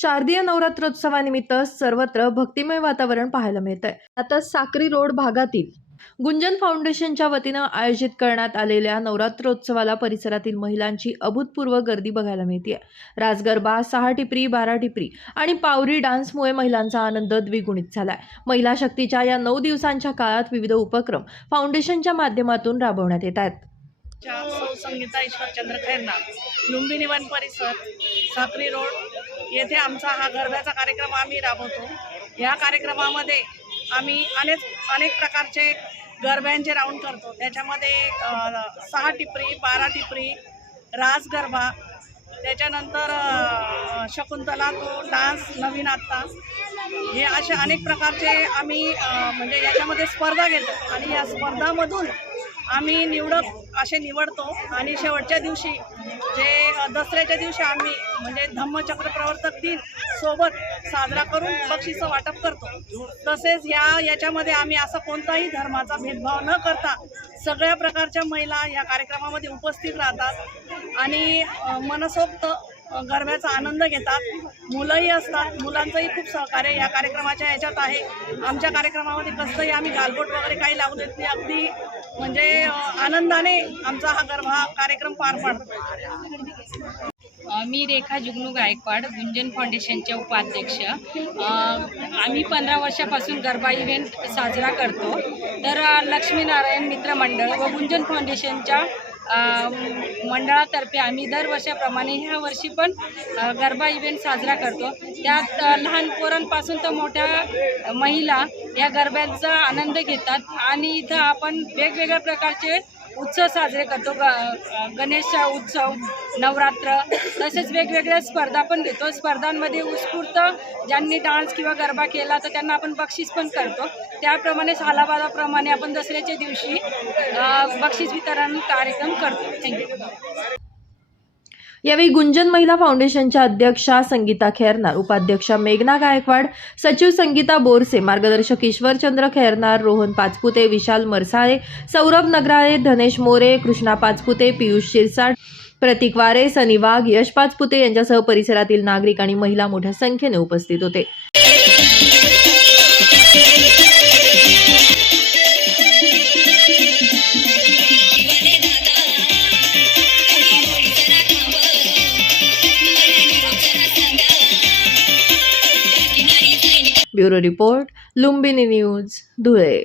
शारदीय नवरात्रोत्सवानिमित्त सर्वत्र भक्तिमय वातावरण पाहायला मिळत आहे आता साक्री रोड भागातील गुंजन फाउंडेशनच्या वतीनं आयोजित करण्यात आलेल्या नवरात्रोत्सवाला परिसरातील महिलांची अभूतपूर्व गर्दी बघायला मिळते राजगरबा सहा टिपरी बारा टिपरी आणि पावरी डान्समुळे महिलांचा आनंद द्विगुणित झालाय. महिला शक्तीच्या या नऊ दिवसांच्या काळात विविध उपक्रम फाउंडेशनच्या माध्यमातून राबवण्यात येत आहेत. संगीता ईश्वरचंद्र लुंबिनी वन परिसर साखरी रोड येथे आमचा हा गरब्याचा कार्यक्रम आम्ही राबवतो. या कार्यक्रमामध्ये आम्ही अनेक अनेक प्रकारचे गरब्यांचे राऊंड करतो. त्याच्यामध्ये सहा टिपरी बारा टिपरी रास गरबा त्याच्यानंतर शकुंतला तो डान्स नवीन आत्ता. हे असे अनेक प्रकारचे आम्ही म्हणजे याच्यामध्ये स्पर्धा घेतो. आणि या स्पर्धामधून आम्ही निवडक असे निवडतो आणि शेवटच्या दिवशी जे दसऱ्याच्या दिवशी आम्ही म्हणजे धम्मचक्र प्रवर्तक दिन सोबत साजरा करून बक्षिसं वाटप करतो. तसेच ह्या याच्यामध्ये आम्ही असा कोणताही धर्माचा भेदभाव न करता सगळ्या प्रकारच्या महिला या कार्यक्रमामध्ये उपस्थित राहतात आणि मनसोक्त गरब्याचा आनंद घेतात. मुलंही असतात मुलांचंही खूप सहकार्य या कार्यक्रमाच्या ह्याच्यात आहे. आमच्या कार्यक्रमामध्ये कसंही आम्ही गालबोट वगैरे काही लावू देत नाही. अगदी म्हणजे आनंदाने आमचा हा गरबा कार्यक्रम पार पाडतो. मी रेखा जुगनू गायकवाड गुंजन फाउंडेशनचे उपाध्यक्ष. आम्ही पंधरा वर्षापासून गरबा इव्हेंट साजरा करतो. तर लक्ष्मीनारायण मित्र मंडळ व गुंजन फाउंडेशनच्या मंडळातर्फे आम्ही दरवर्षाप्रमाणे ह्या वर्षी पण गरबा इव्हेंट साजरा करतो. त्यात लहान पोरांपासून तर मोठ्या महिला या गरब्यांचा आनंद घेतात. आणि इथं आपण वेगवेगळ्या प्रकारचे उत्सव साजरे करतो. ग गणेश उत्सव नवरात्र तसेच वेगवेगळ्या स्पर्धा पण घेतो. स्पर्धांमध्ये उत्स्फूर्त ज्यांनी डान्स किंवा गरबा केला तर त्यांना आपण बक्षीस पण करतो. त्याप्रमाणे सालाबादाप्रमाणे आपण दसऱ्याच्या दिवशी बक्षीस वितरण कार्यक्रम करतो. थँक्यू यावेळी गुंजन महिला फाउंडेशनच्या अध्यक्षा संगीता खेरनार उपाध्यक्षा मेघना गायकवाड सचिव संगीता बोरसे मार्गदर्शक ईश्वरचंद्र खेरनार रोहन पाचपुते विशाल मरसाळे सौरभ नगराळे धनेश मोरे कृष्णा पाचपुते पियुष शिरसाट प्रतीक वारे सनी वाघ यश पाचपुते यांच्यासह परिसरातील नागरिक आणि महिला मोठ्या संख्येने उपस्थित होते. bureau report Lumbini news Dhule